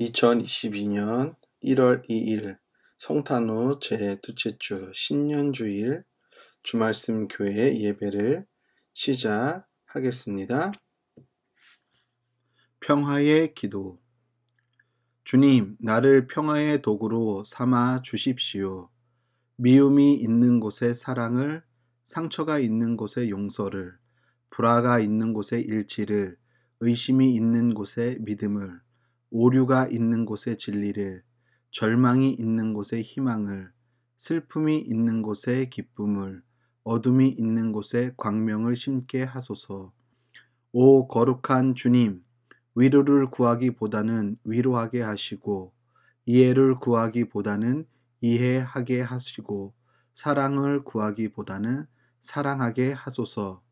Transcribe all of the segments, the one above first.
2022년 1월 2일 성탄후 제2째 주 신년주일 주말씀 교회 예배를 시작하겠습니다. 평화의 기도. 주님, 나를 평화의 도구로 삼아 주십시오. 미움이 있는 곳에 사랑을, 상처가 있는 곳에 용서를, 불화가 있는 곳에 일치를, 의심이 있는 곳에 믿음을, 오류가 있는 곳에 진리를, 절망이 있는 곳에 희망을, 슬픔이 있는 곳에 기쁨을, 어둠이 있는 곳에 광명을 심게 하소서. 오 거룩한 주님, 위로를 구하기보다는 위로하게 하시고, 이해를 구하기보다는 이해하게 하시고, 사랑을 구하기보다는 사랑하게 하소서.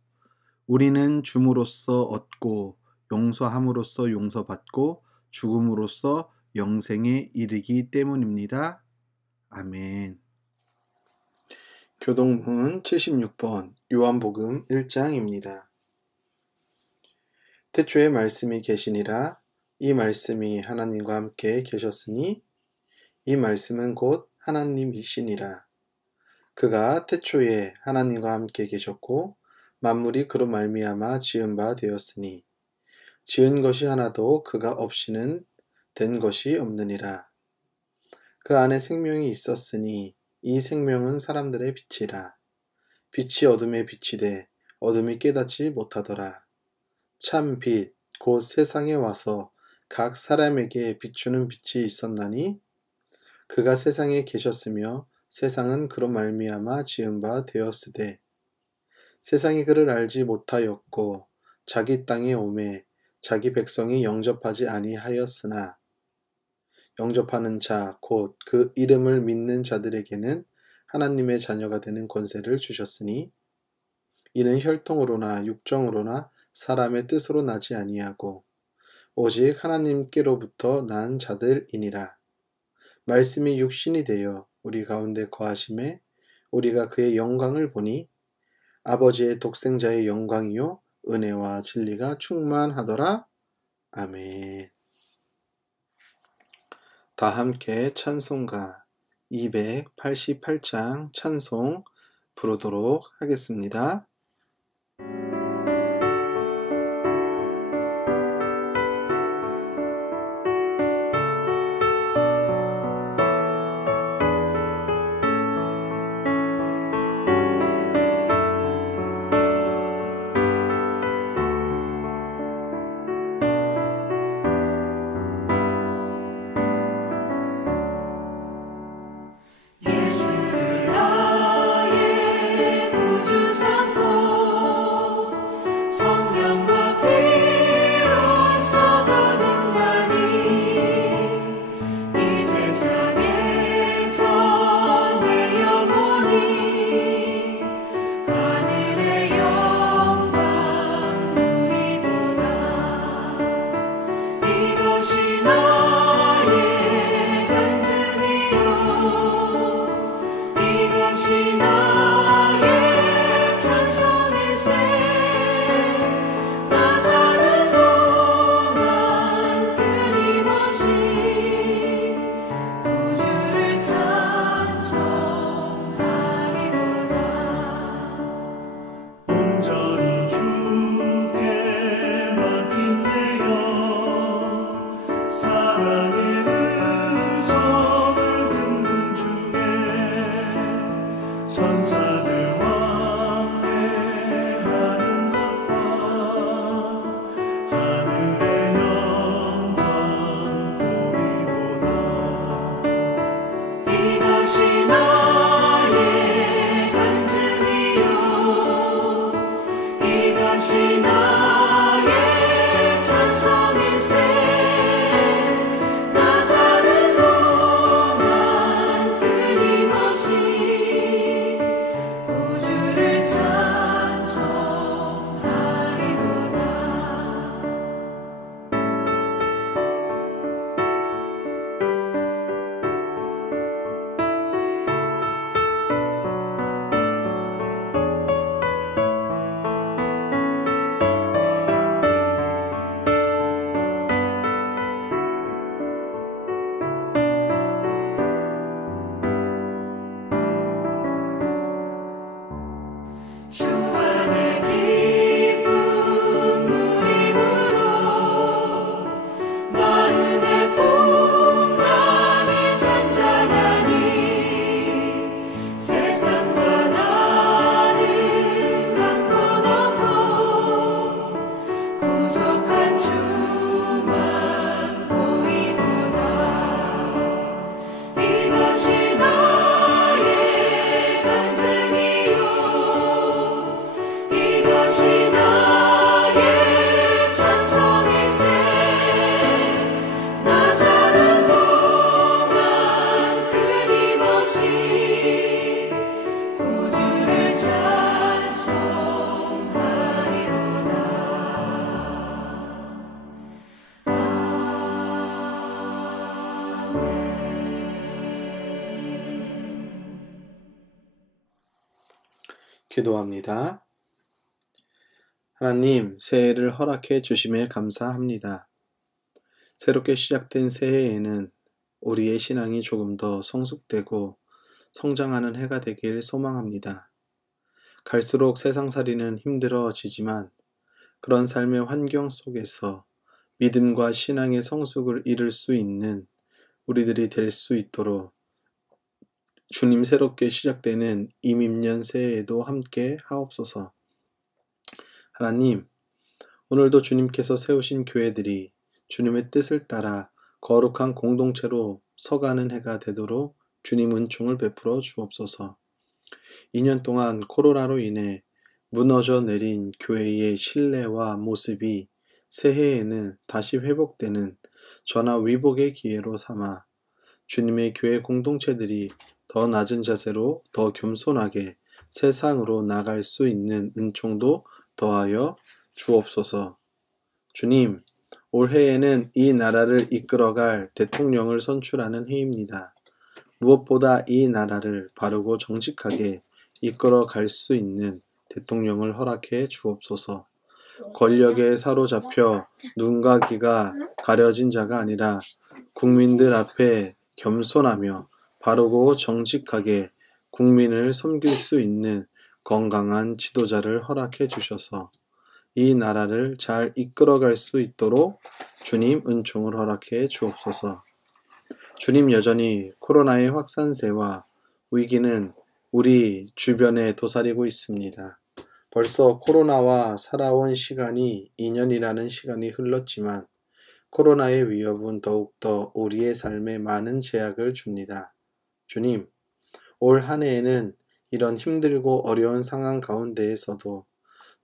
우리는 줌으로써 얻고, 용서함으로써 용서받고, 죽음으로써 영생에 이르기 때문입니다. 아멘. 교동문 76번 요한복음 1장입니다. 태초에 말씀이 계시니라. 이 말씀이 하나님과 함께 계셨으니 이 말씀은 곧 하나님이시니라. 그가 태초에 하나님과 함께 계셨고 만물이 그로 말미암아 지은 바 되었으니 지은 것이 하나도 그가 없이는 된 것이 없느니라. 그 안에 생명이 있었으니 이 생명은 사람들의 빛이라. 빛이 어둠에 비치되 어둠이 깨닫지 못하더라. 참 빛, 곧 세상에 와서 각 사람에게 비추는 빛이 있었나니 그가 세상에 계셨으며 세상은 그로 말미암아 지은 바 되었으되 세상이 그를 알지 못하였고 자기 땅에 오매 자기 백성이 영접하지 아니하였으나 영접하는 자, 곧 그 이름을 믿는 자들에게는 하나님의 자녀가 되는 권세를 주셨으니 이는 혈통으로나 육정으로나 사람의 뜻으로 나지 아니하고 오직 하나님께로부터 난 자들이니라. 말씀이 육신이 되어 우리 가운데 거하심에 우리가 그의 영광을 보니 아버지의 독생자의 영광이요 은혜와 진리가 충만하더라. 아멘. 다 함께 찬송가 288장 찬송 부르도록 하겠습니다. 기도합니다. 하나님, 새해를 허락해 주심에 감사합니다. 새롭게 시작된 새해에는 우리의 신앙이 조금 더 성숙되고 성장하는 해가 되길 소망합니다. 갈수록 세상살이는 힘들어지지만 그런 삶의 환경 속에서 믿음과 신앙의 성숙을 이룰 수 있는 우리들이 될 수 있도록 주님 새롭게 시작되는 임입년 새해에도 함께 하옵소서. 하나님, 오늘도 주님께서 세우신 교회들이 주님의 뜻을 따라 거룩한 공동체로 서가는 해가 되도록 주님 은총을 베풀어 주옵소서. 2년 동안 코로나로 인해 무너져 내린 교회의 신뢰와 모습이 새해에는 다시 회복되는 전화위복의 기회로 삼아 주님의 교회 공동체들이 더 낮은 자세로 더 겸손하게 세상으로 나갈 수 있는 은총도 더하여 주옵소서. 주님, 올해에는 이 나라를 이끌어갈 대통령을 선출하는 해입니다. 무엇보다 이 나라를 바르고 정직하게 이끌어갈 수 있는 대통령을 허락해 주옵소서. 권력에 사로잡혀 눈과 귀가 가려진 자가 아니라 국민들 앞에 겸손하며 바르고 정직하게 국민을 섬길 수 있는 건강한 지도자를 허락해 주셔서 이 나라를 잘 이끌어갈 수 있도록 주님 은총을 허락해 주옵소서. 주님, 여전히 코로나의 확산세와 위기는 우리 주변에 도사리고 있습니다. 벌써 코로나와 살아온 시간이 2년이라는 시간이 흘렀지만 코로나의 위협은 더욱더 우리의 삶에 많은 제약을 줍니다. 주님, 올 한 해에는 이런 힘들고 어려운 상황 가운데에서도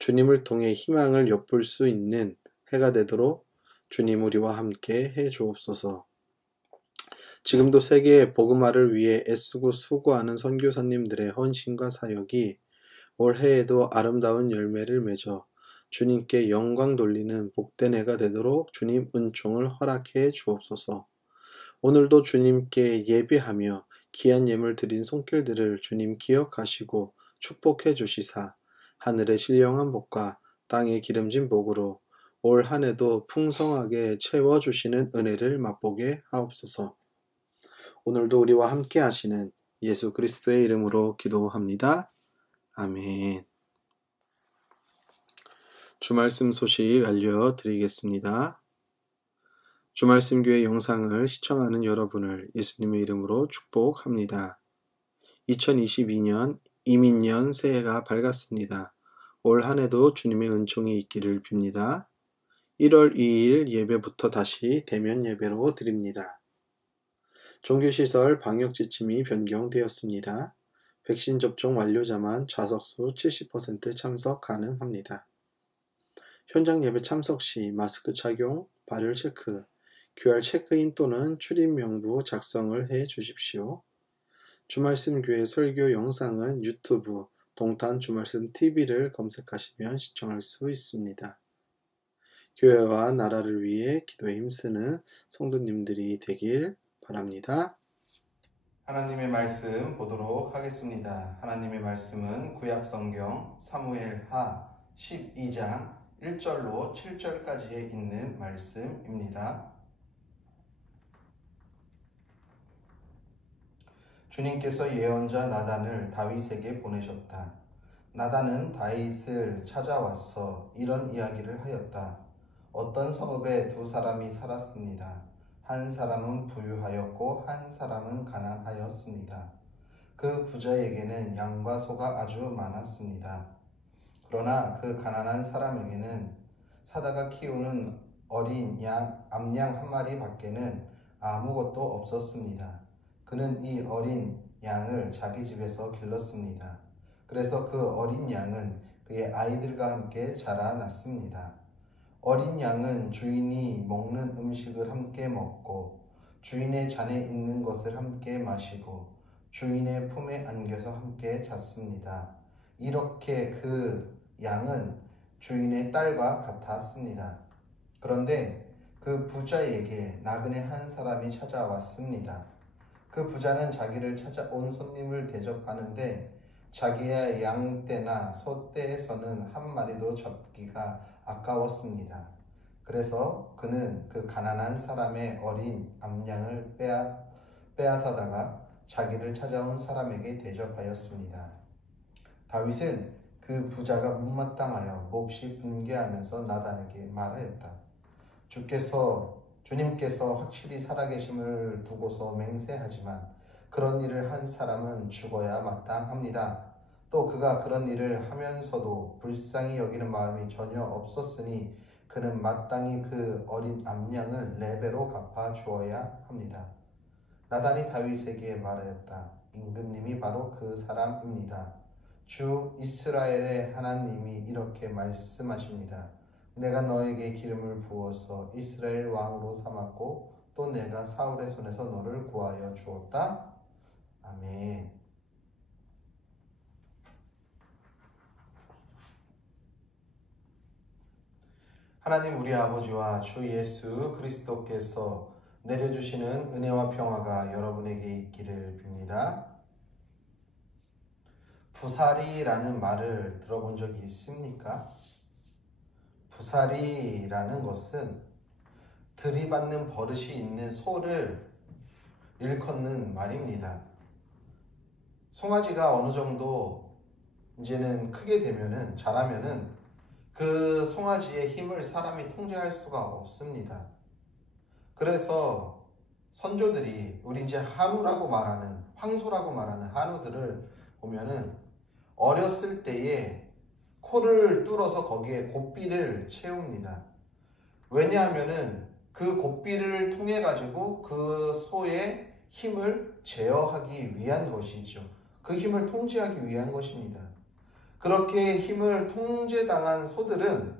주님을 통해 희망을 엿볼 수 있는 해가 되도록 주님 우리와 함께 해 주옵소서. 지금도 세계의 복음화를 위해 애쓰고 수고하는 선교사님들의 헌신과 사역이 올해에도 아름다운 열매를 맺어 주님께 영광 돌리는 복된 해가 되도록 주님 은총을 허락해 주옵소서. 오늘도 주님께 예배하며 귀한 예물 드린 손길들을 주님 기억하시고 축복해 주시사 하늘의 신령한 복과 땅의 기름진 복으로 올 한 해도 풍성하게 채워주시는 은혜를 맛보게 하옵소서. 오늘도 우리와 함께 하시는 예수 그리스도의 이름으로 기도합니다. 아멘. 주말씀 소식 알려드리겠습니다. 주말씀 교회 영상을 시청하는 여러분을 예수님의 이름으로 축복합니다. 2022년 이민년 새해가 밝았습니다. 올 한 해도 주님의 은총이 있기를 빕니다. 1월 2일 예배부터 다시 대면 예배로 드립니다. 종교시설 방역 지침이 변경되었습니다. 백신 접종 완료자만 좌석수 70% 참석 가능합니다. 현장 예배 참석 시 마스크 착용, 발열 체크, QR 체크인 또는 출입 명부 작성을 해 주십시오. 주말씀 교회 설교 영상은 유튜브 동탄 주말씀 TV를 검색하시면 시청할 수 있습니다. 교회와 나라를 위해 기도에 힘쓰는 성도님들이 되길 바랍니다. 하나님의 말씀 보도록 하겠습니다. 하나님의 말씀은 구약성경 사무엘하 12장 1절로 7절까지에 있는 말씀입니다. 주님께서 예언자 나단을 다윗에게 보내셨다. 나단은 다윗을 찾아와서 이런 이야기를 하였다. 어떤 성읍에 두 사람이 살았습니다. 한 사람은 부유하였고 한 사람은 가난하였습니다. 그 부자에게는 양과 소가 아주 많았습니다. 그러나 그 가난한 사람에게는 사다가 키우는 어린 암양 한 마리 밖에는 아무것도 없었습니다. 그는 이 어린 양을 자기 집에서 길렀습니다. 그래서 그 어린 양은 그의 아이들과 함께 자라났습니다. 어린 양은 주인이 먹는 음식을 함께 먹고 주인의 잔에 있는 것을 함께 마시고 주인의 품에 안겨서 함께 잤습니다. 이렇게 그 양은 주인의 딸과 같았습니다. 그런데 그 부자에게 나그네 한 사람이 찾아왔습니다. 그 부자는 자기를 찾아온 손님을 대접하는데 자기의 양떼나 소떼에서는 한 마리도 잡기가 아까웠습니다. 그래서 그는 그 가난한 사람의 어린 암양을 빼앗아다가 자기를 찾아온 사람에게 대접하였습니다. 다윗은 그 부자가 못마땅하여 몹시 분개하면서 나단에게 말하였다. 주님께서 확실히 살아계심을 두고서 맹세하지만 그런 일을 한 사람은 죽어야 마땅합니다. 또 그가 그런 일을 하면서도 불쌍히 여기는 마음이 전혀 없었으니 그는 마땅히 그 어린 암양을 4배로 갚아 주어야 합니다. 나단이 다윗에게 말하였다. 임금님이 바로 그 사람입니다. 주 이스라엘의 하나님이 이렇게 말씀하십니다. 내가 너에게 기름을 부어서 이스라엘 왕으로 삼았고 또 내가 사울의 손에서 너를 구하여 주었다. 아멘. 하나님 우리 아버지와 주 예수 그리스도께서 내려주시는 은혜와 평화가 여러분에게 있기를 빕니다. 부사리라는 말을 들어본 적이 있습니까? 부사리라는 것은 들이받는 버릇이 있는 소를 일컫는 말입니다. 송아지가 어느 정도 이제는 크게 되면은 자라면은 그 송아지의 힘을 사람이 통제할 수가 없습니다. 그래서 선조들이 우리 이제 한우라고 말하는 황소라고 말하는 한우들을 보면은 어렸을 때에 코를 뚫어서 거기에 고삐를 채웁니다. 왜냐하면은 그 고삐를 통해 가지고 그 소의 힘을 제어하기 위한 것이죠. 그 힘을 통제하기 위한 것입니다. 그렇게 힘을 통제당한 소들은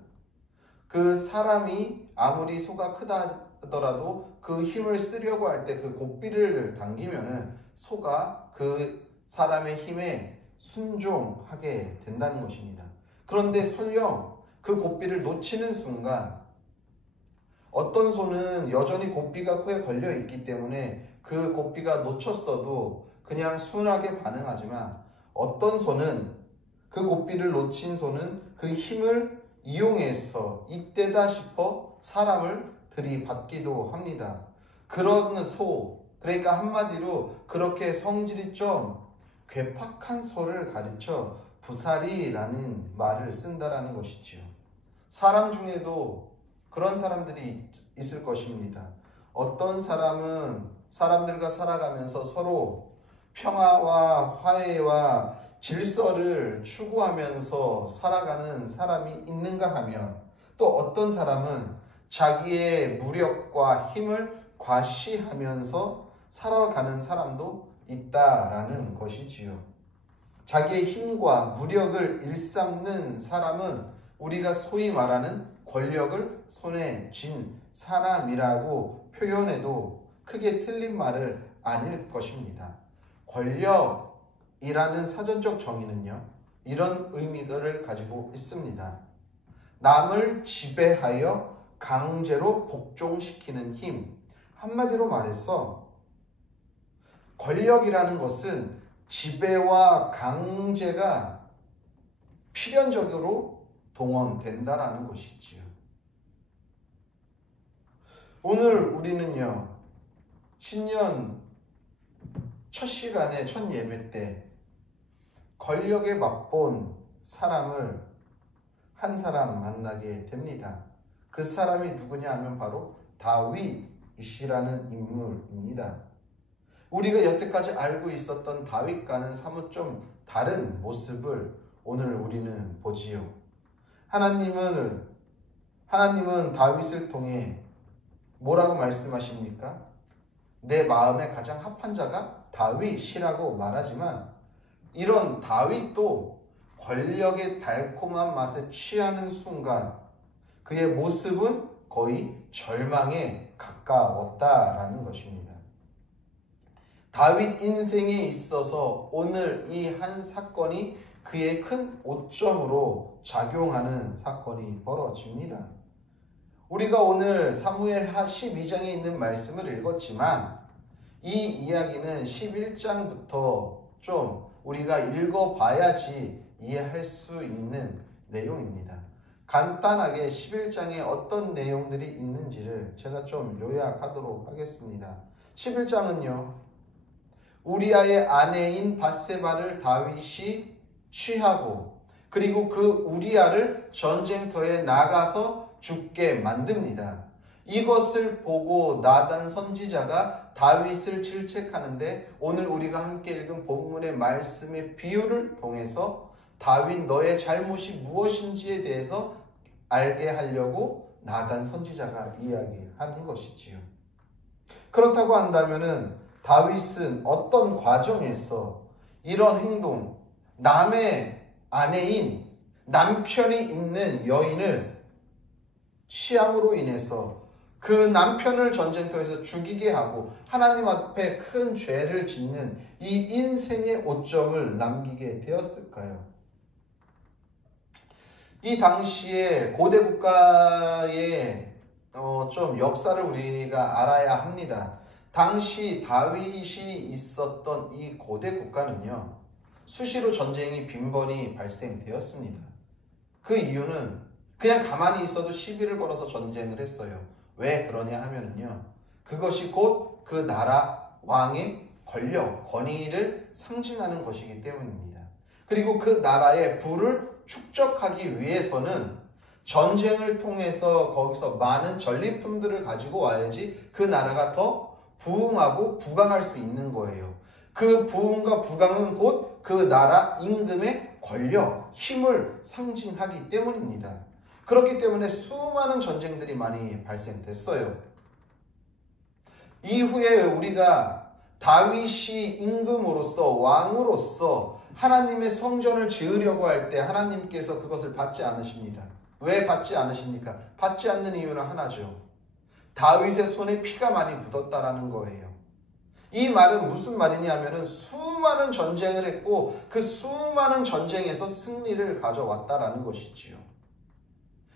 그 사람이 아무리 소가 크다 하더라도 그 힘을 쓰려고 할 때 그 고삐를 당기면은 소가 그 사람의 힘에 순종하게 된다는 것입니다. 그런데 설령 그 고삐를 놓치는 순간 어떤 소는 여전히 고삐가 코에 걸려 있기 때문에 그 고삐가 놓쳤어도 그냥 순하게 반응하지만 어떤 소는 그 고삐를 놓친 소는 그 힘을 이용해서 이때다 싶어 사람을 들이받기도 합니다. 그런 소, 그러니까 한마디로 그렇게 성질이 좀 괴팍한 소를 가르쳐 부사리라는 말을 쓴다라는 것이지요. 사람 중에도 그런 사람들이 있을 것입니다. 어떤 사람은 사람들과 살아가면서 서로 평화와 화해와 질서를 추구하면서 살아가는 사람이 있는가 하면 또 어떤 사람은 자기의 무력과 힘을 과시하면서 살아가는 사람도 있다라는 것이지요. 자기의 힘과 무력을 일삼는 사람은 우리가 소위 말하는 권력을 손에 쥔 사람이라고 표현해도 크게 틀린 말을 아닐 것입니다. 권력이라는 사전적 정의는요, 이런 의미를 가지고 있습니다. 남을 지배하여 강제로 복종시키는 힘. 한마디로 말해서 권력이라는 것은 지배와 강제가 필연적으로 동원된다라는 것이지요. 오늘 우리는요, 신년 첫 시간에 첫 예배 때 권력에 맛본 사람을 한 사람 만나게 됩니다. 그 사람이 누구냐 하면 바로 다윗이라는 인물입니다. 우리가 여태까지 알고 있었던 다윗과는 사뭇 좀 다른 모습을 오늘 우리는 보지요. 하나님은 다윗을 통해 뭐라고 말씀하십니까? 내 마음에 가장 합한 자가 다윗이라고 말하지만 이런 다윗도 권력의 달콤한 맛에 취하는 순간 그의 모습은 거의 절망에 가까웠다라는 것입니다. 다윗 인생에 있어서 오늘 이 한 사건이 그의 큰 오점으로 작용하는 사건이 벌어집니다. 우리가 오늘 사무엘하 12장에 있는 말씀을 읽었지만 이 이야기는 11장부터 좀 우리가 읽어봐야지 이해할 수 있는 내용입니다. 간단하게 11장에 어떤 내용들이 있는지를 제가 좀 요약하도록 하겠습니다. 11장은요, 우리아의 아내인 밧세바를 다윗이 취하고 그리고 그 우리아를 전쟁터에 나가서 죽게 만듭니다. 이것을 보고 나단 선지자가 다윗을 질책하는데 오늘 우리가 함께 읽은 본문의 말씀의 비유를 통해서 다윗 너의 잘못이 무엇인지에 대해서 알게 하려고 나단 선지자가 이야기하는 것이지요. 그렇다고 한다면은 다윗은 어떤 과정에서 이런 행동, 남의 아내인 남편이 있는 여인을 취함으로 인해서 그 남편을 전쟁터에서 죽이게 하고 하나님 앞에 큰 죄를 짓는 이 인생의 오점을 남기게 되었을까요? 이 당시에 고대 국가의 좀 역사를 우리가 알아야 합니다. 당시 다윗이 있었던 이 고대 국가는요, 수시로 전쟁이 빈번히 발생되었습니다. 그 이유는 그냥 가만히 있어도 시비를 걸어서 전쟁을 했어요. 왜 그러냐 하면은요, 그것이 곧 그 나라 왕의 권력, 권위를 상징하는 것이기 때문입니다. 그리고 그 나라의 부를 축적하기 위해서는 전쟁을 통해서 거기서 많은 전리품들을 가지고 와야지 그 나라가 더 부흥하고 부강할 수 있는 거예요. 그 부흥과 부강은 곧 그 나라 임금의 권력, 힘을 상징하기 때문입니다. 그렇기 때문에 수많은 전쟁들이 많이 발생됐어요. 이후에 우리가 다윗이 임금으로서 왕으로서 하나님의 성전을 지으려고 할 때 하나님께서 그것을 받지 않으십니다. 왜 받지 않으십니까? 받지 않는 이유는 하나죠. 다윗의 손에 피가 많이 묻었다라는 거예요. 이 말은 무슨 말이냐면은 수많은 전쟁을 했고 그 수많은 전쟁에서 승리를 가져왔다라는 것이지요.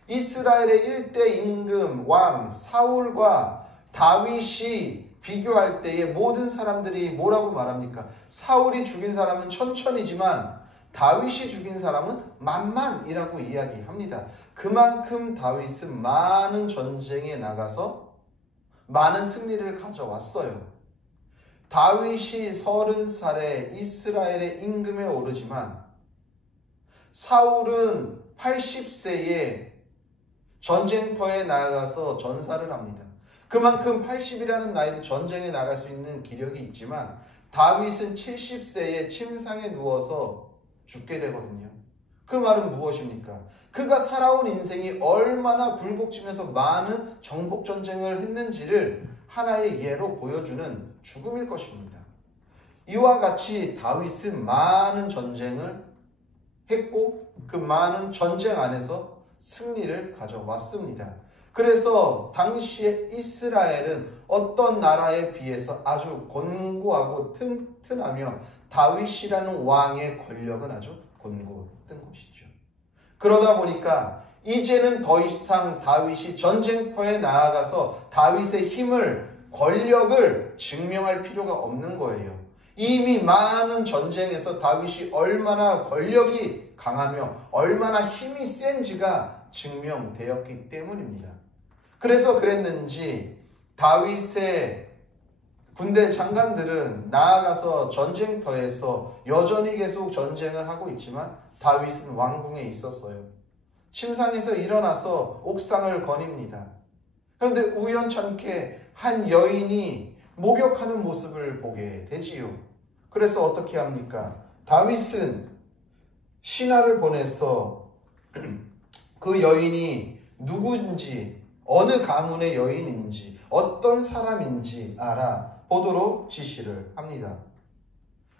이스라엘의 1대 임금 왕 사울과 다윗이 비교할 때에 모든 사람들이 뭐라고 말합니까? 사울이 죽인 사람은 천천이지만 다윗이 죽인 사람은 만만이라고 이야기합니다. 그만큼 다윗은 많은 전쟁에 나가서 많은 승리를 가져왔어요. 다윗이 30살에 이스라엘의 임금에 오르지만 사울은 80세에 전쟁터에 나가서 전사를 합니다. 그만큼 80이라는 나이도 전쟁에 나갈 수 있는 기력이 있지만 다윗은 70세에 침상에 누워서 죽게 되거든요. 그 말은 무엇입니까? 그가 살아온 인생이 얼마나 굴곡지면서 많은 정복전쟁을 했는지를 하나의 예로 보여주는 죽음일 것입니다. 이와 같이 다윗은 많은 전쟁을 했고 그 많은 전쟁 안에서 승리를 가져왔습니다. 그래서 당시에 이스라엘은 어떤 나라에 비해서 아주 견고하고 튼튼하며 다윗이라는 왕의 권력은 아주 견고했던 것이죠. 그러다 보니까 이제는 더 이상 다윗이 전쟁터에 나아가서 다윗의 힘을, 권력을 증명할 필요가 없는 거예요. 이미 많은 전쟁에서 다윗이 얼마나 권력이 강하며 얼마나 힘이 센지가 증명되었기 때문입니다. 그래서 그랬는지 다윗의 군대 장관들은 나아가서 전쟁터에서 여전히 계속 전쟁을 하고 있지만 다윗은 왕궁에 있었어요. 침상에서 일어나서 옥상을 거닙니다. 그런데 우연찮게 한 여인이 목욕하는 모습을 보게 되지요. 그래서 어떻게 합니까? 다윗은 신하를 보내서 그 여인이 누구인지, 어느 가문의 여인인지, 어떤 사람인지 알아보도록 지시를 합니다.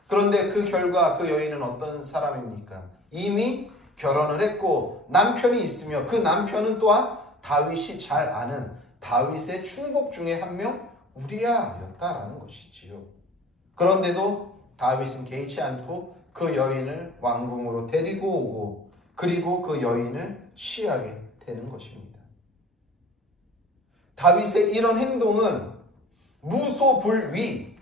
그런데 그 결과 그 여인은 어떤 사람입니까? 이미 결혼을 했고 남편이 있으며 그 남편은 또한 다윗이 잘 아는 다윗의 충복 중에 한 명 우리아였다라는 것이지요. 그런데도 다윗은 개의치 않고 그 여인을 왕궁으로 데리고 오고 그리고 그 여인을 취하게 되는 것입니다. 다윗의 이런 행동은 무소불위,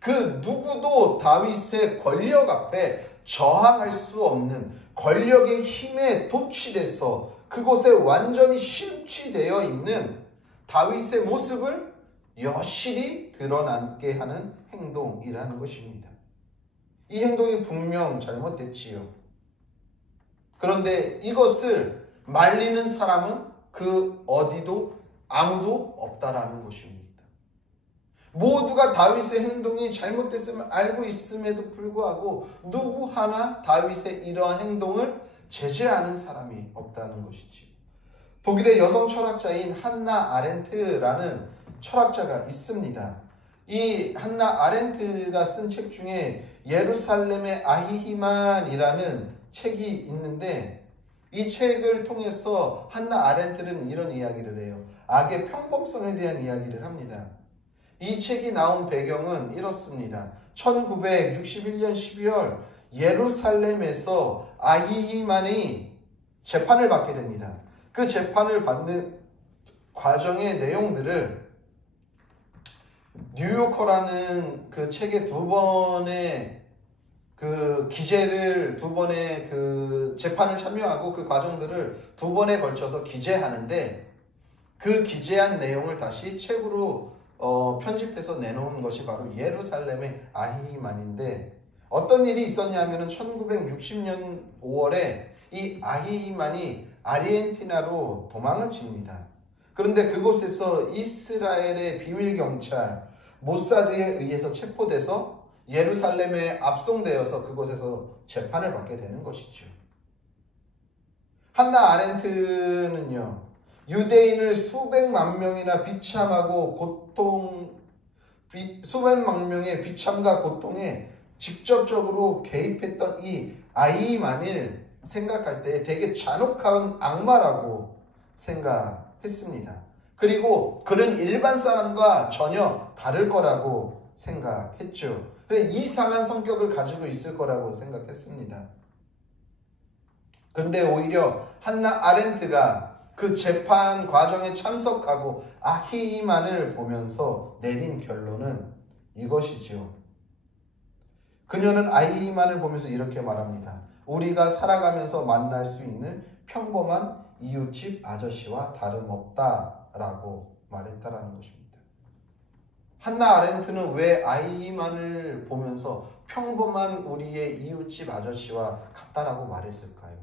그 누구도 다윗의 권력 앞에 저항할 수 없는 권력의 힘에 도취돼서 그곳에 완전히 심취되어 있는 다윗의 모습을 여실히 드러나게 하는 행동이라는 것입니다. 이 행동이 분명 잘못됐지요. 그런데 이것을 말리는 사람은 그 어디도 아무도 없다라는 것입니다. 모두가 다윗의 행동이 잘못됐음을 알고 있음에도 불구하고 누구 하나 다윗의 이러한 행동을 제재하는 사람이 없다는 것이지. 독일의 여성 철학자인 한나 아렌트라는 철학자가 있습니다. 이 한나 아렌트가 쓴 책 중에 예루살렘의 아히히만이라는 책이 있는데 이 책을 통해서 한나 아렌트는 이런 이야기를 해요. 악의 평범성에 대한 이야기를 합니다. 이 책이 나온 배경은 이렇습니다. 1961년 12월 예루살렘에서 아히히만이 재판을 받게 됩니다. 그 재판을 받는 과정의 내용들을 뉴요커라는 그 책의 두 번의 그 기재를 두 번의 그 재판을 참여하고 그 과정들을 두 번에 걸쳐서 기재하는데 그 기재한 내용을 다시 책으로 편집해서 내놓은 것이 바로 예루살렘의 아히히만인데 어떤 일이 있었냐면은 1960년 5월에 이 아히히만이 아르헨티나로 도망을 칩니다. 그런데 그곳에서 이스라엘의 비밀경찰 모사드에 의해서 체포돼서 예루살렘에 압송되어서 그곳에서 재판을 받게 되는 것이죠. 한나 아렌트는요, 유대인을 수백만 명이나 비참하고 수백만 명의 비참과 고통에 직접적으로 개입했던 이 아히히만을 생각할 때 되게 잔혹한 악마라고 생각했습니다. 그리고 그는 일반 사람과 전혀 다를 거라고 생각했죠. 그래 이상한 성격을 가지고 있을 거라고 생각했습니다. 그런데 오히려 한나 아렌트가 그 재판 과정에 참석하고 아히히만을 보면서 내린 결론은 이것이지요. 그녀는 아히히만을 보면서 이렇게 말합니다. 우리가 살아가면서 만날 수 있는 평범한 이웃집 아저씨와 다름없다라고 말했다라는 것입니다. 한나 아렌트는 왜 아히히만을 보면서 평범한 우리의 이웃집 아저씨와 같다라고 말했을까요?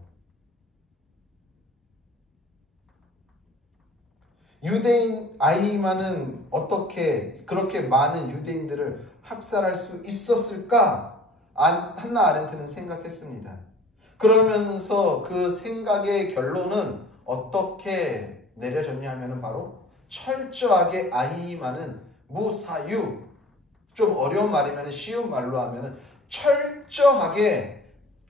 유대인 아히히만은 어떻게 그렇게 많은 유대인들을 학살할 수 있었을까? 한나 아렌트는 생각했습니다. 그러면서 그 생각의 결론은 어떻게 내려졌냐 하면 바로 철저하게 아히히만은 무사유, 좀 어려운 말이면 쉬운 말로 하면 철저하게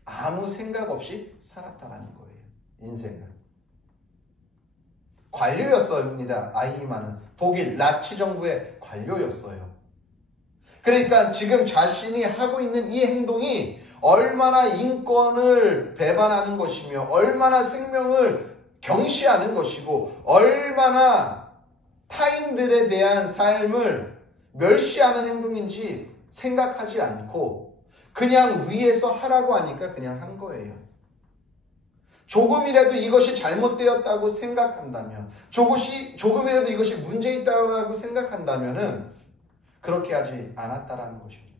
아무 생각 없이 살았다는 거예요. 인생을. 관료였습니다. 아히히만은 독일 나치 정부의 관료였어요. 그러니까 지금 자신이 하고 있는 이 행동이 얼마나 인권을 배반하는 것이며 얼마나 생명을 경시하는 것이고 얼마나 타인들에 대한 삶을 멸시하는 행동인지 생각하지 않고 그냥 위에서 하라고 하니까 그냥 한 거예요. 조금이라도 이것이 잘못되었다고 생각한다면, 조금이라도 이것이 문제있다고 생각한다면 그렇게 하지 않았다라는 것입니다.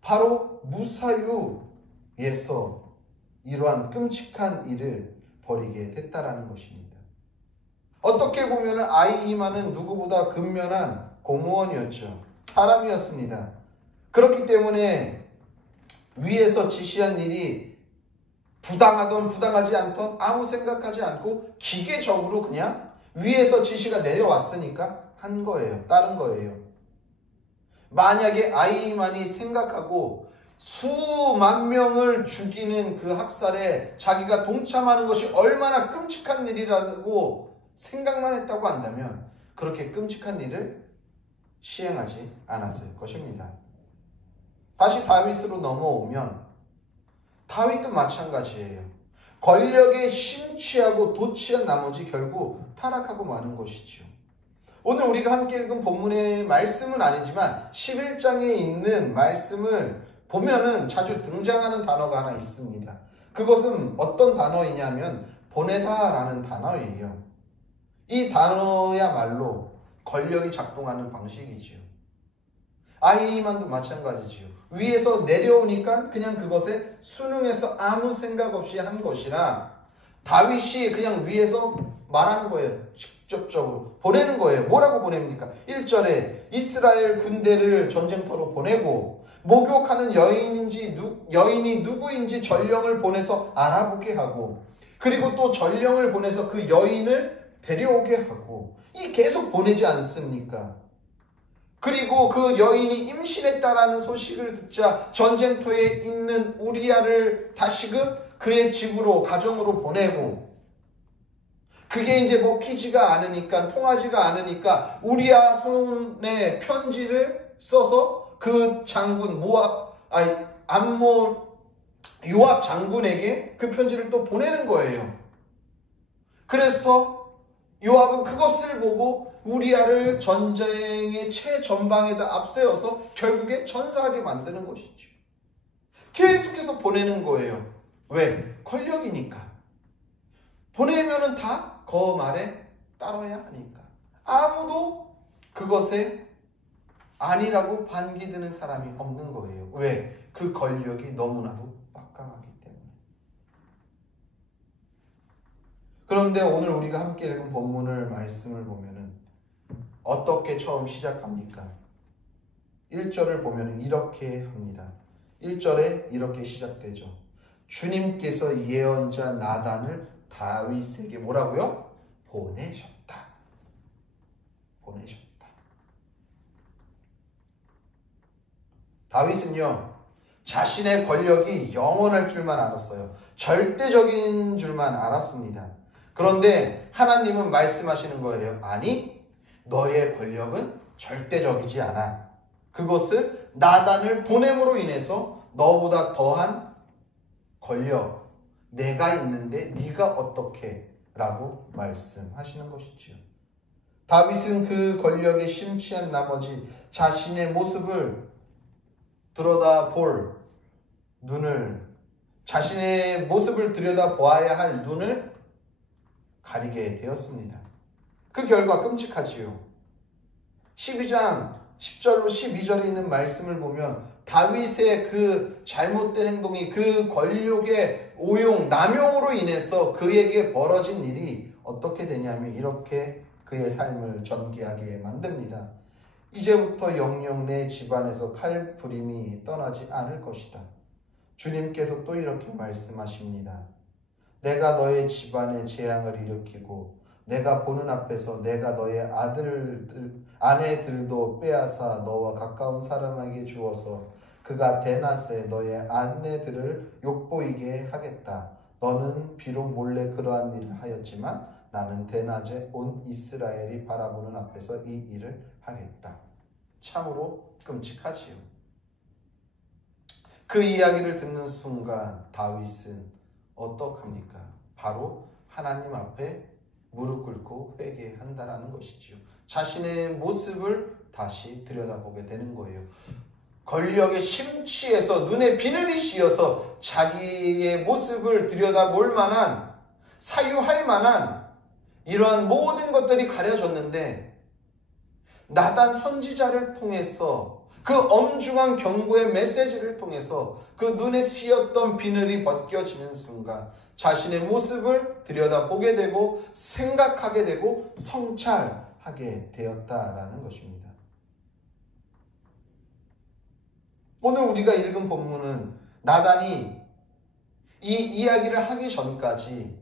바로 무사유에서 이러한 끔찍한 일을 벌이게 됐다라는 것입니다. 어떻게 보면 아히히만은 누구보다 근면한 공무원이었죠. 사람이었습니다. 그렇기 때문에 위에서 지시한 일이 부당하던 부당하지 않던 아무 생각하지 않고 기계적으로 그냥 위에서 지시가 내려왔으니까 한 거예요. 따른 거예요. 만약에 아히히만이 생각하고 수만 명을 죽이는 그 학살에 자기가 동참하는 것이 얼마나 끔찍한 일이라고 생각만 했다고 한다면 그렇게 끔찍한 일을 시행하지 않았을 것입니다. 다시 다윗으로 넘어오면 다윗도 마찬가지예요. 권력에 심취하고 도취한 나머지 결국 타락하고 마는 것이죠. 오늘 우리가 함께 읽은 본문의 말씀은 아니지만 11장에 있는 말씀을 보면은 자주 등장하는 단어가 하나 있습니다. 그것은 어떤 단어이냐면 보내다라는 단어예요. 이 단어야말로 권력이 작동하는 방식이지요. 아이만도 마찬가지지요. 위에서 내려오니까 그냥 그것에 순응해서 아무 생각 없이 한 것이라 다윗이 그냥 위에서 말하는 거예요. 직접적으로 보내는 거예요. 뭐라고 보냅니까? 1절에 이스라엘 군대를 전쟁터로 보내고 목욕하는 여인이 누구인지 전령을 보내서 알아보게 하고 그리고 또 전령을 보내서 그 여인을 데려오게 하고 이 계속 보내지 않습니까? 그리고 그 여인이 임신했다라는 소식을 듣자 전쟁터에 있는 우리아를 다시금 그의 집으로 가정으로 보내고 그게 이제 먹히지가 않으니까 통하지가 않으니까 우리아 손에 편지를 써서 그 장군 요압 장군에게 그 편지를 또 보내는 거예요. 그래서 요압은 그것을 보고 우리아를 전쟁의 최전방에다 앞세워서 결국에 전사하게 만드는 것이죠. 계속해서 보내는 거예요. 왜? 권력이니까. 보내면은 다 그 말에 따라야 하니까. 아무도 그것에 아니라고 반기드는 사람이 없는 거예요. 왜? 그 권력이 너무나도 막강하기 때문에. 그런데 오늘 우리가 함께 읽은 본문을 말씀을 보면은 어떻게 처음 시작합니까? 1절을 보면 이렇게 합니다. 1절에 이렇게 시작되죠. 주님께서 예언자 나단을 다윗에게 뭐라고요? 보내셨다. 다윗은요, 자신의 권력이 영원할 줄만 알았어요. 절대적인 줄만 알았습니다. 그런데 하나님은 말씀하시는 거예요. 아니, 너의 권력은 절대적이지 않아. 그것을 나단을 보냄으로 인해서 너보다 더한 권력, 내가 있는데 네가 어떻게? 라고 말씀하시는 것이지요. 다윗은 그 권력에 심취한 나머지 자신의 모습을 들여다볼 눈을, 자신의 모습을 들여다보아야 할 눈을 가리게 되었습니다. 그 결과 끔찍하지요. 12장 10절로 12절에 있는 말씀을 보면 다윗의 그 잘못된 행동이 그 권력의 오용, 남용으로 인해서 그에게 벌어진 일이 어떻게 되냐면 이렇게 그의 삶을 전개하게 만듭니다. 이제부터 영영 내 집안에서 칼부림이 떠나지 않을 것이다. 주님께서 또 이렇게 말씀하십니다. 내가 너의 집안에 재앙을 일으키고 내가 보는 앞에서 내가 너의 아내들도 빼앗아 너와 가까운 사람에게 주어서 그가 대낮에 너의 아내들을 욕보이게 하겠다. 너는 비록 몰래 그러한 일을 하였지만 나는 대낮에 온 이스라엘이 바라보는 앞에서 이 일을 하겠다. 참으로 끔찍하지요. 그 이야기를 듣는 순간 다윗은 어떡합니까? 바로 하나님 앞에 무릎 꿇고 회개한다라는 것이지요. 자신의 모습을 다시 들여다보게 되는 거예요. 권력에 심취해서 눈에 비늘이 씌어서 자기의 모습을 들여다볼 만한, 사유할 만한 이러한 모든 것들이 가려졌는데 나단 선지자를 통해서 그 엄중한 경고의 메시지를 통해서 그 눈에 씌었던 비늘이 벗겨지는 순간 자신의 모습을 들여다보게 되고 생각하게 되고 성찰하게 되었다라는 것입니다. 오늘 우리가 읽은 본문은 나단이 이 이야기를 하기 전까지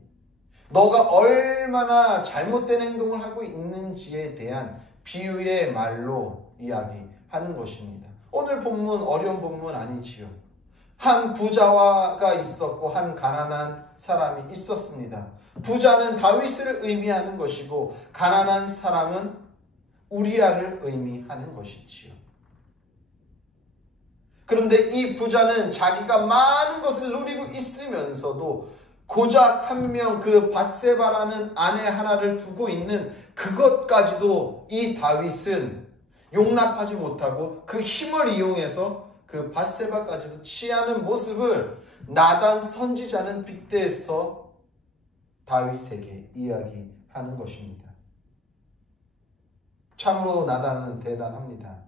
너가 얼마나 잘못된 행동을 하고 있는지에 대한 비유의 말로 이야기하는 것입니다. 오늘 본문 어려운 본문 아니지요. 한 부자가 있었고 한 가난한 사람이 있었습니다. 부자는 다윗을 의미하는 것이고 가난한 사람은 우리아를 의미하는 것이지요. 그런데 이 부자는 자기가 많은 것을 누리고 있으면서도 고작 한 명 그 밧세바라는 아내 하나를 두고 있는 그것까지도 이 다윗은 용납하지 못하고 그 힘을 이용해서 그 밧세바까지도 취하는 모습을 나단 선지자는 빗대서 다윗에게 이야기하는 것입니다. 참으로 나단은 대단합니다.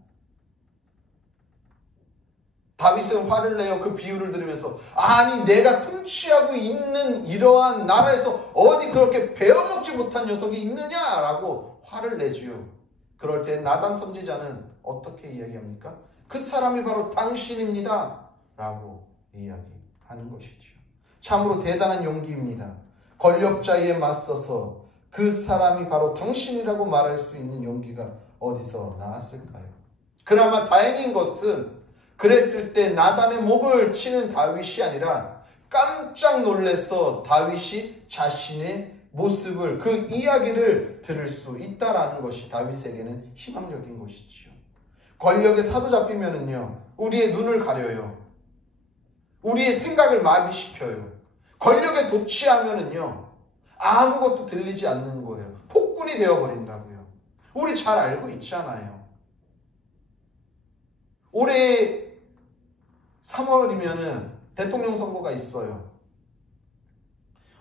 다윗은 화를 내어 그 비유를 들으면서 아니 내가 통치하고 있는 이러한 나라에서 어디 그렇게 베어먹지 못한 녀석이 있느냐라고 화를 내지요. 그럴 때 나단 선지자는 어떻게 이야기합니까? 그 사람이 바로 당신입니다 라고 이야기하는 것이죠. 참으로 대단한 용기입니다. 권력자에 맞서서 그 사람이 바로 당신이라고 말할 수 있는 용기가 어디서 나왔을까요? 그나마 다행인 것은 그랬을 때 나단의 목을 치는 다윗이 아니라 깜짝 놀라서 다윗이 자신의 모습을 그 이야기를 들을 수 있다라는 것이 다윗에게는 희망적인 것이지요. 권력에 사로잡히면은요 우리의 눈을 가려요. 우리의 생각을 마비시켜요. 권력에 도취하면은요 아무것도 들리지 않는 거예요. 폭군이 되어버린다고요. 우리 잘 알고 있잖아요. 올해 3월이면은 대통령 선거가 있어요.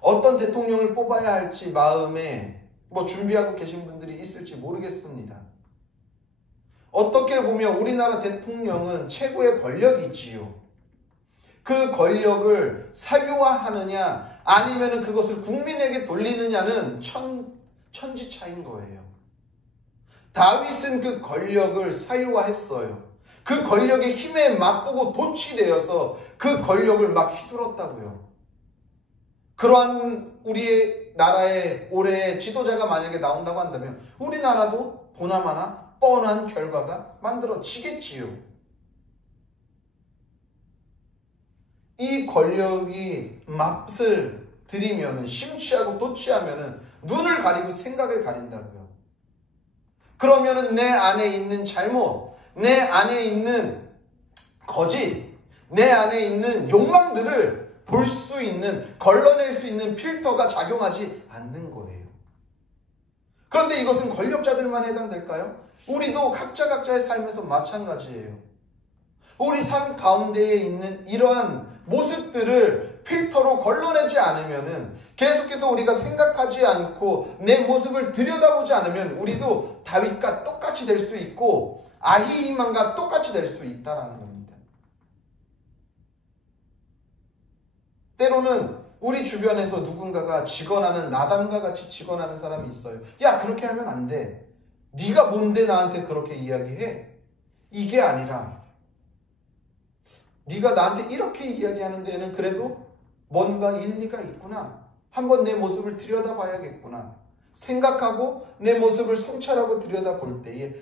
어떤 대통령을 뽑아야 할지 마음에 준비하고 계신 분들이 있을지 모르겠습니다. 어떻게 보면 우리나라 대통령은 최고의 권력이 있지요. 그 권력을 사유화하느냐 아니면 그것을 국민에게 돌리느냐는 천지차이인 거예요. 다윗은 그 권력을 사유화했어요. 그 권력의 힘에 맛보고 도취되어서 그 권력을 막 휘둘렀다고요. 그러한 우리의 나라의 올해 지도자가 만약에 나온다고 한다면 우리나라도 보나마나 뻔한 결과가 만들어지겠지요. 이 권력이 맛을 들이면 심취하고 도취하면 눈을 가리고 생각을 가린다고요. 그러면 내 안에 있는 잘못, 내 안에 있는 거짓, 내 안에 있는 욕망들을 볼 수 있는, 걸러낼 수 있는 필터가 작용하지 않는 거예요. 그런데 이것은 권력자들만 해당될까요? 우리도 각자의 삶에서 마찬가지예요. 우리 삶 가운데에 있는 이러한 모습들을 필터로 걸러내지 않으면 계속해서 우리가 생각하지 않고 내 모습을 들여다보지 않으면 우리도 다윗과 똑같이 될 수 있고 아히만과 똑같이 될 수 있다는 겁니다. 때로는 우리 주변에서 누군가가 직언하는 나단과 같이 직언하는 사람이 있어요. 야 그렇게 하면 안 돼. 네가 뭔데 나한테 그렇게 이야기해? 이게 아니라 네가 나한테 이렇게 이야기하는 데에는 그래도 뭔가 일리가 있구나. 한번 내 모습을 들여다봐야겠구나. 생각하고 내 모습을 성찰하고 들여다볼 때에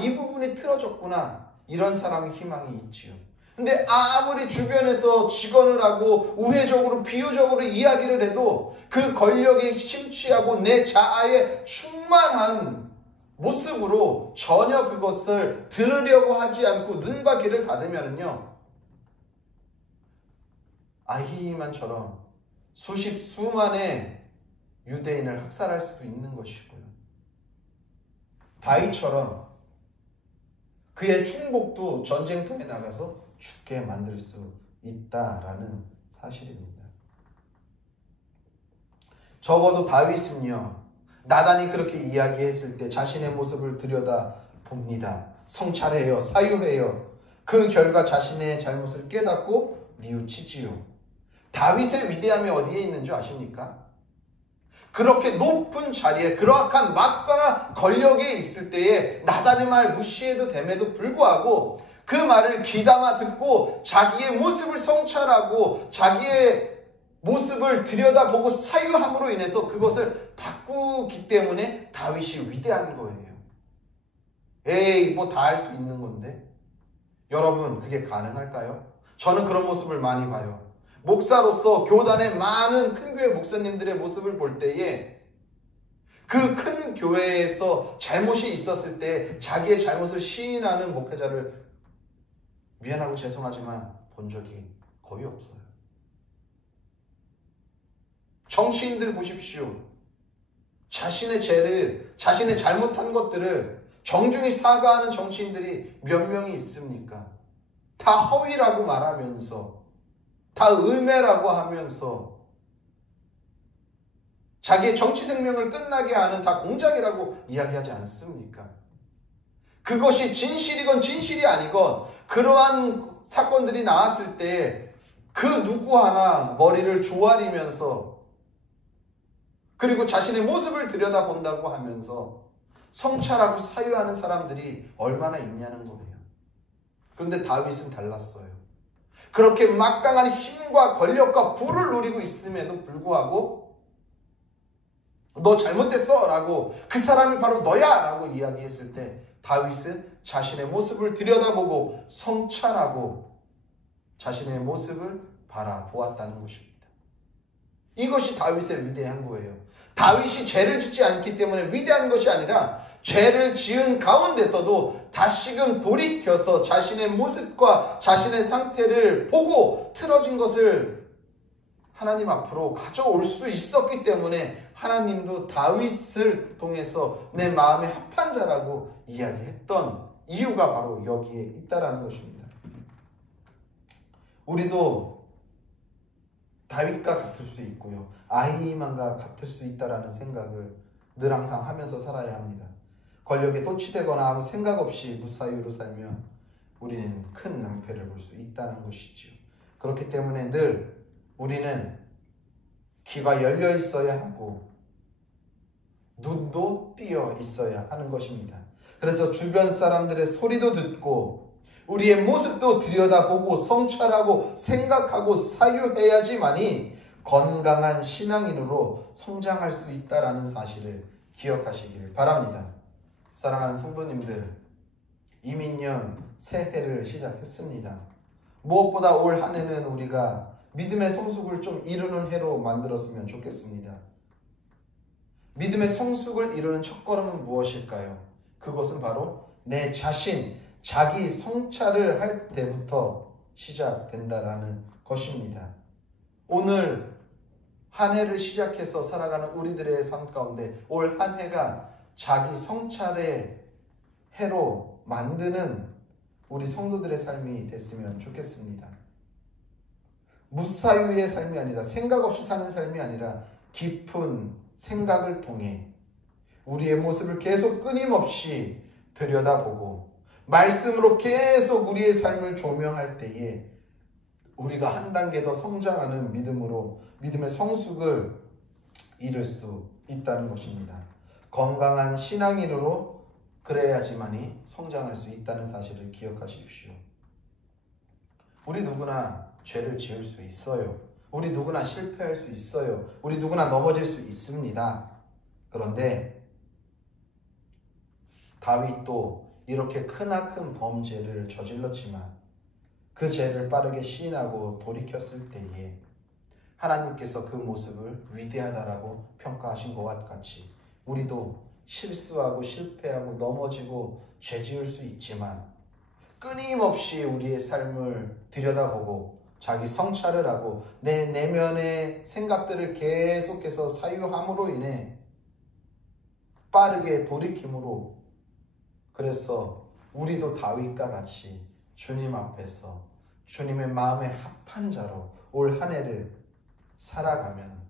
이 부분이 틀어졌구나. 이런 사람의 희망이 있지요. 근데 아무리 주변에서 직언을 하고 우회적으로 비유적으로 이야기를 해도 그 권력에 심취하고 내 자아에 충만한 모습으로 전혀 그것을 들으려고 하지 않고 눈과 귀를 닫으면요 아히만처럼 수만의 유대인을 학살할 수도 있는 것이고요. 다윗처럼 그의 충복도 전쟁터에 나가서 죽게 만들 수 있다라는 사실입니다. 적어도 다윗은요. 나단이 그렇게 이야기했을 때 자신의 모습을 들여다봅니다. 성찰해요. 사유해요. 그 결과 자신의 잘못을 깨닫고 뉘우치지요. 다윗의 위대함이 어디에 있는 줄 아십니까? 그렇게 높은 자리에 그러한 막강한 권력에 있을 때에 나단의 말 무시해도 됨에도 불구하고 그 말을 귀담아 듣고 자기의 모습을 성찰하고 자기의 모습을 들여다보고 사유함으로 인해서 그것을 바꾸기 때문에 다윗이 위대한 거예요. 에이 다 할 수 있는 건데 여러분 그게 가능할까요? 저는 그런 모습을 많이 봐요. 목사로서 교단의 많은 큰 교회 목사님들의 모습을 볼 때에 그 큰 교회에서 잘못이 있었을 때 자기의 잘못을 시인하는 목회자를 미안하고 죄송하지만 본 적이 거의 없어요. 정치인들 보십시오. 자신의 죄를, 자신의 잘못한 것들을 정중히 사과하는 정치인들이 몇 명이 있습니까? 다 허위라고 말하면서, 다 음해라고 하면서, 자기의 정치 생명을 끝나게 하는 다 공작이라고 이야기하지 않습니까? 그것이 진실이건 진실이 아니건 그러한 사건들이 나왔을 때 그 누구 하나 머리를 조아리면서, 그리고 자신의 모습을 들여다본다고 하면서 성찰하고 사유하는 사람들이 얼마나 있냐는 거예요. 그런데 다윗은 달랐어요. 그렇게 막강한 힘과 권력과 부를 누리고 있음에도 불구하고 너 잘못됐어 라고, 그 사람이 바로 너야 라고 이야기했을 때 다윗은 자신의 모습을 들여다보고 성찰하고 자신의 모습을 바라보았다는 것입니다. 이것이 다윗의 위대한 거예요. 다윗이 죄를 짓지 않기 때문에 위대한 것이 아니라 죄를 지은 가운데서도 다시금 돌이켜서 자신의 모습과 자신의 상태를 보고 틀어진 것을 하나님 앞으로 가져올 수 있었기 때문에 하나님도 다윗을 통해서 내 마음에 합한 자라고 이야기했던 이유가 바로 여기에 있다라는 것입니다. 우리도 다윗과 같을 수 있고요, 아히만과 같을 수 있다라는 생각을 늘 항상 하면서 살아야 합니다. 권력에 도취되거나 아무 생각 없이 무사유로 살면 우리는 큰 낭패를 볼 수 있다는 것이지요. 그렇기 때문에 늘 우리는 귀가 열려 있어야 하고 눈도 띄어 있어야 하는 것입니다. 그래서 주변 사람들의 소리도 듣고 우리의 모습도 들여다보고 성찰하고 생각하고 사유해야지만이 건강한 신앙인으로 성장할 수 있다는 사실을 기억하시길 바랍니다. 사랑하는 성도님들, 이민년 새해를 시작했습니다. 무엇보다 올 한 해는 우리가 믿음의 성숙을 좀 이루는 해로 만들었으면 좋겠습니다. 믿음의 성숙을 이루는 첫걸음은 무엇일까요? 그것은 바로 내 자신, 자기 성찰을 할 때부터 시작된다라는 것입니다. 오늘 한 해를 시작해서 살아가는 우리들의 삶 가운데 올 한 해가 자기 성찰의 해로 만드는 우리 성도들의 삶이 됐으면 좋겠습니다. 무사유의 삶이 아니라, 생각 없이 사는 삶이 아니라 깊은 생각을 통해 우리의 모습을 계속 끊임없이 들여다보고 말씀으로 계속 우리의 삶을 조명할 때에 우리가 한 단계 더 성장하는 믿음으로 믿음의 성숙을 이룰 수 있다는 것입니다. 건강한 신앙인으로 그래야지만이 성장할 수 있다는 사실을 기억하십시오. 우리 누구나 죄를 지을 수 있어요. 우리 누구나 실패할 수 있어요. 우리 누구나 넘어질 수 있습니다. 그런데 다윗도 이렇게 크나큰 범죄를 저질렀지만 그 죄를 빠르게 시인하고 돌이켰을 때에 하나님께서 그 모습을 위대하다라고 평가하신 것과 같이 우리도 실수하고 실패하고 넘어지고 죄 지을 수 있지만 끊임없이 우리의 삶을 들여다보고 자기 성찰을 하고 내 내면의 생각들을 계속해서 사유함으로 인해 빠르게 돌이킴으로, 그래서 우리도 다윗과 같이 주님 앞에서 주님의 마음에 합한 자로 올 한 해를 살아가면,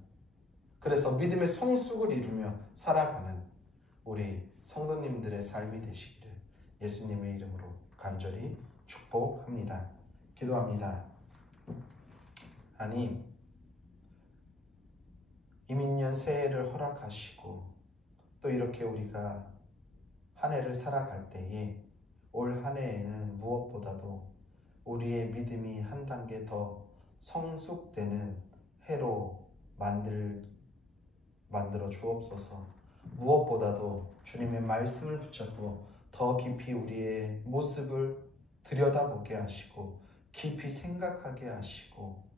그래서 믿음의 성숙을 이루며 살아가는 우리 성도님들의 삶이 되시기를 예수님의 이름으로 간절히 축복합니다. 기도합니다. 하나님, 이민년 새해를 허락하시고 또 이렇게 우리가 한 해를 살아갈 때에 올 한 해에는 무엇보다도 우리의 믿음이 한 단계 더 성숙되는 해로 만들어 주옵소서. 무엇보다도 주님의 말씀을 붙잡고 더 깊이 우리의 모습을 들여다보게 하시고 깊이 생각하게 하시고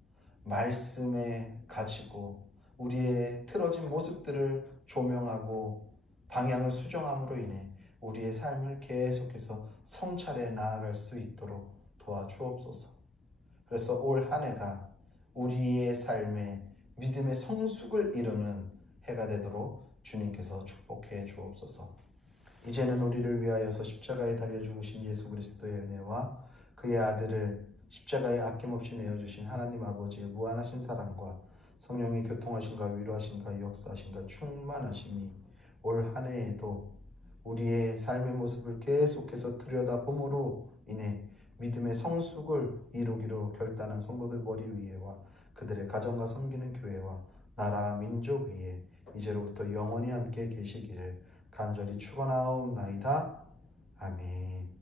말씀에 가지고 우리의 틀어진 모습들을 조명하고 방향을 수정함으로 인해 우리의 삶을 계속해서 성찰해 나아갈 수 있도록 도와주옵소서. 그래서 올 한 해가 우리의 삶에 믿음의 성숙을 이루는 해가 되도록 주님께서 축복해 주옵소서. 이제는 우리를 위하여서 십자가에 달려 죽으신 예수 그리스도의 은혜와 그의 아들을 십자가에 아낌없이 내어주신 하나님 아버지의 무한하신 사랑과 성령의 교통하심과 위로하심과 역사하심과 충만하심이 올 한 해에도 우리의 삶의 모습을 계속해서 들여다봄으로 인해 믿음의 성숙을 이루기로 결단한 성도들 머리 위에와 그들의 가정과 섬기는 교회와 나라 민족 위에 이제로부터 영원히 함께 계시기를 간절히 축원하옵나이다. 아멘.